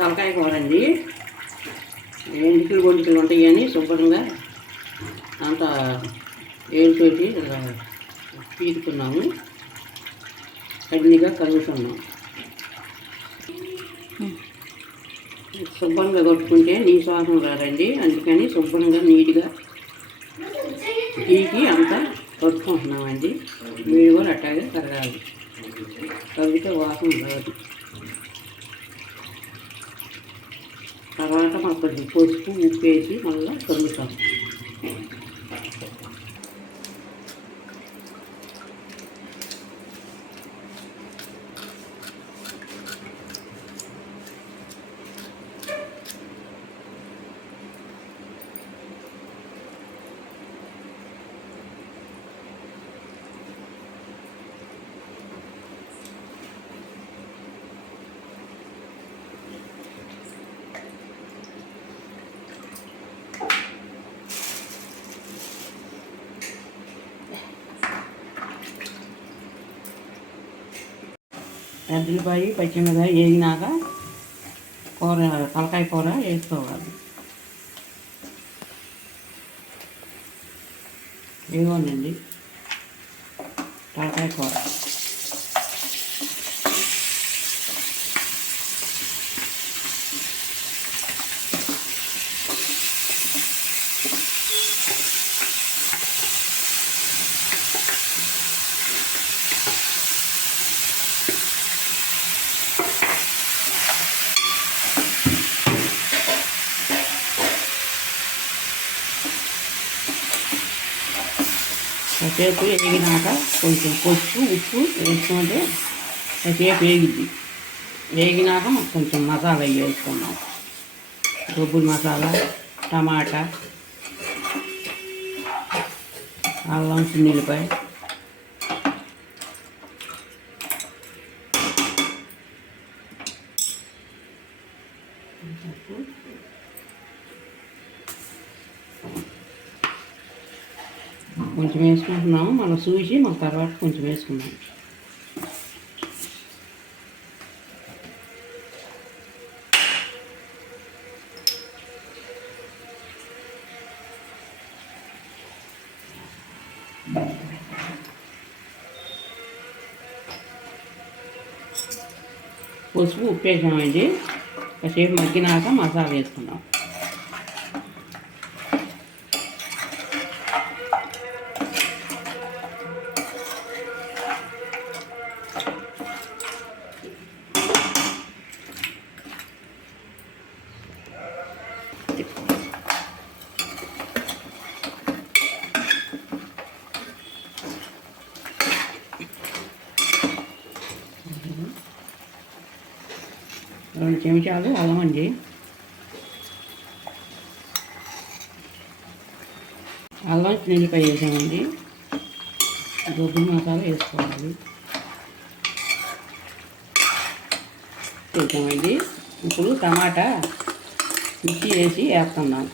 తలకాయ కూర అండి ఎండికలు గొంతులు ఉంటాయి అని శుభ్రంగా అంత ఏరుతోటి పీకుతున్నాము కడ్నీగా కలుగుతున్నాం శుభ్రంగా కొట్టుకుంటే నీ శ్వాసం రాదండి. అందుకని శుభ్రంగా నీట్గా పీకి అంతా కొట్టుకుంటున్నామండి. మీరు కూడా అట్టాగే కరగాలి. కరిగితే వాసన రాదు. తర్వాత మాకు కొద్ది పసుపు ఉప్పు వేసి మళ్ళీ కలుగుతాం ఎద్దులపాయి పచ్చిమిరపకాయ వేగినాక కూర తలకాయ కూర వేసుకోవాలి. ఇదిగోనండి తలకాయ కూర. సేపు వేగినాక కొంచెం పసుపు ఉప్పు వేసుకుంటే సేపు వేగిద్ది. వేగినాక కొంచెం మసాలా వేసుకున్నాం కొబ్బరి మసాలా టమాటా అల్లం చిన్నిల్లిపాయ కొంచెం వేసుకుంటున్నాము మనం చూసి మన తర్వాత కొంచెం వేసుకున్నాము పసుపు ఉప్పు వేసామండి కాసేపు మగ్గినాక మసాలా వేసుకున్నాం రెండు చెంచాలు అల్లం అండి అల్లం నెల్లిపాయ వేసామండి. గొబ్బు మసాలా వేసుకోవాలి. వేసామండి. ఇప్పుడు టమాటా మిర్చి వేసి వేస్తున్నాం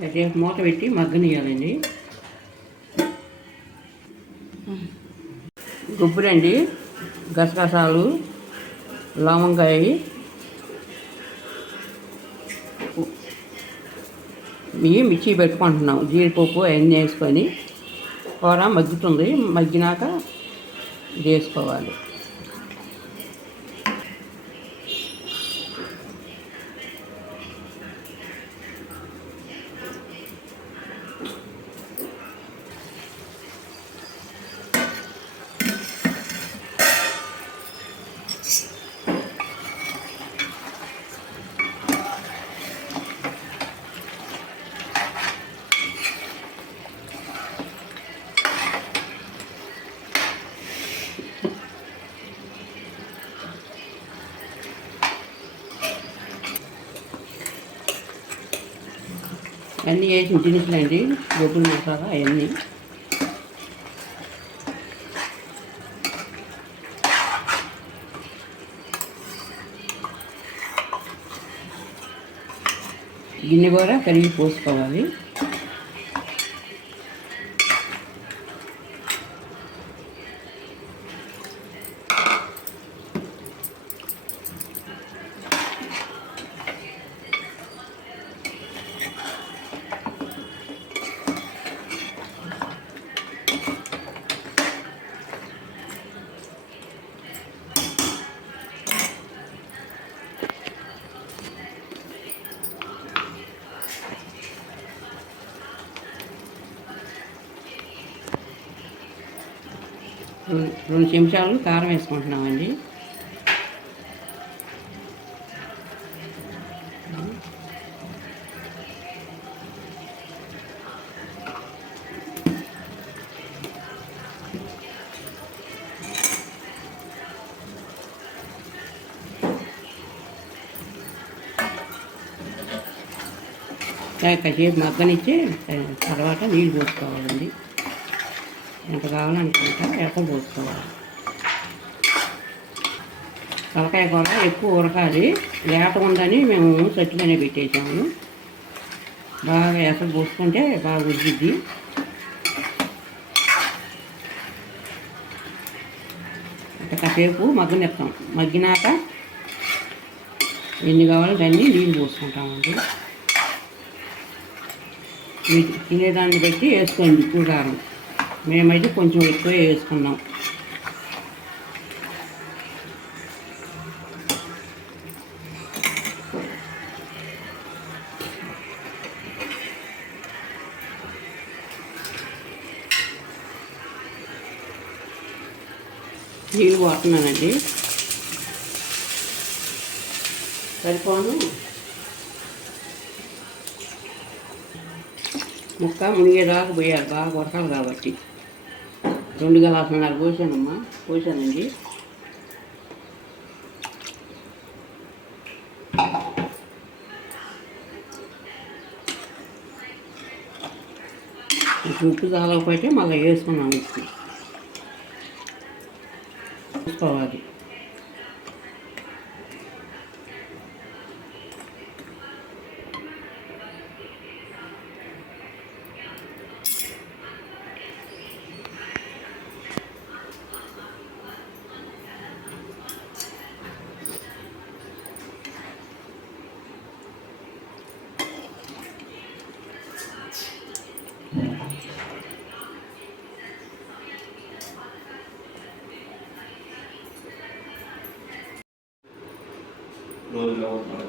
రేపు మూత పెట్టి మగ్గనియాలండి గుబ్బురండి గసగసాలు లవంగాయ ఇవి మిర్చి పెట్టుకుంటున్నాం జీడిపప్పు అవన్నీ వేసుకొని కూర మగ్గుతుంది మగ్గినాక ఇది వేసుకోవాలి. అన్నీ వేసిన దినుసులండి గొబ్బులు మసాలా అవన్నీ గిన్నె కూడా కరిగి పోసుకోవాలి. రెండు చెంచాలు కారం వేసుకుంటున్నామండి కాసేపు మగ్గనిచ్చి తర్వాత నీళ్ళు పోసుకోవాలండి. ఎంత కావాలనుకుంటా ఎక్కడ పోసుకోవాలి. తలకాయ కూర ఎక్కువ ఉడకాలి. లేత ఉందని మేము సచ్చిగానే పెట్టేసాము బాగా ఎసరు పోసుకుంటే బాగా ఉద్దిద్ది కాసేపు మగ్గనిస్తాం. మగ్గినాక ఎన్ని కావాలో దాన్ని నీళ్ళు పోసుకుంటామండి తినేదాన్ని బట్టి వేసుకోండి కూడారం మేమైతే కొంచెం ఎక్కువ వేసుకున్నాం. నీళ్ళు వాడుతున్నానండి సరిపోను? ముక్క మునిగేదాకా పోయాలి బాగా కొడతాలి కాబట్టి. రెండు గలాసున్నర పోసానమ్మా పోసానండి. ఇప్పుడు ఉప్పు చాలకపోతే మళ్ళీ వేసుకున్నాం ఉప్పు చూసుకోవాలి. రోజులో ఉంటున్నారు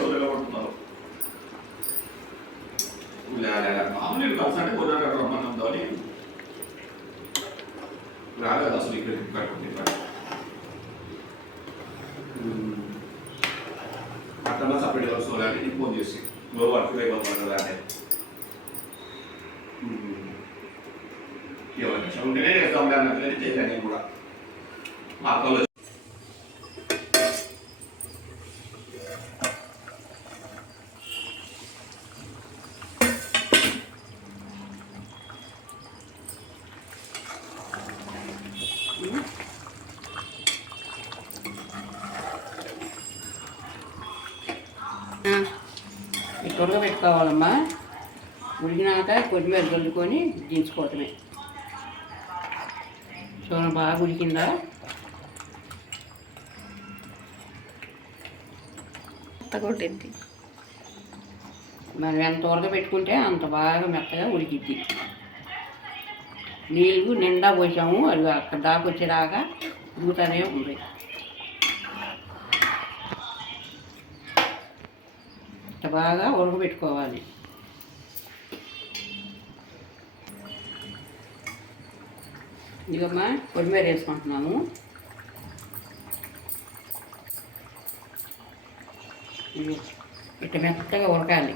రోజులో ఉంటున్నారు మామూలు కలిసి అంటే కుదరదు రమ్మన్నం ధోని. రాలేదు అసలు ఇక్కడ కట్టుకుంటే అట్లా సపరేట్ కలుసుకోవాలంటే నీకు ఫోన్ చేసి. నువ్వు వర్క్ అయిపోతాను కదా అంటే. ఎవరైనా ఉంటేనే చేశాను నేను కూడా. అక్కలు ఇటు పెట్టుకోవాలమ్మా. ఉడికినాక కొత్తిమీర చల్లుకొని దించుకోవటమే. చూడండి బాగా ఉడికిందా? కొట్టింది మనం ఎంత ఉడకబెట్టుకుంటే అంత బాగా మెత్తగా ఉడికిద్ది. నీళ్ళు నిండా పోసాము అది అక్కడ దాకా వచ్చేదాకా ఉడుకుతానే ఉంది. అంత బాగా ఉడకబెట్టుకోవాలి. ఇదిగమ్మా కొత్తిమీర వేసుకుంటున్నాము. ఇది ఇట్ట మెత్తగా ఉడకాలి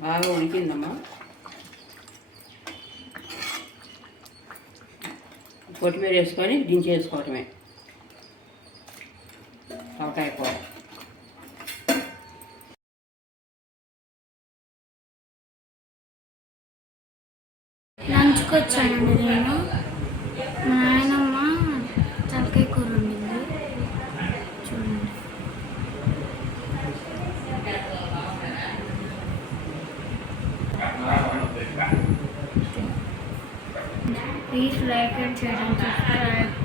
బాగా ఉడికిందమ్మా కొత్తిమీర వేసుకొని దించేసుకోవటమే అవకాయ కూర లంచ్కి వచ్చానండి నేను మా ఆయన Please like and share and subscribe.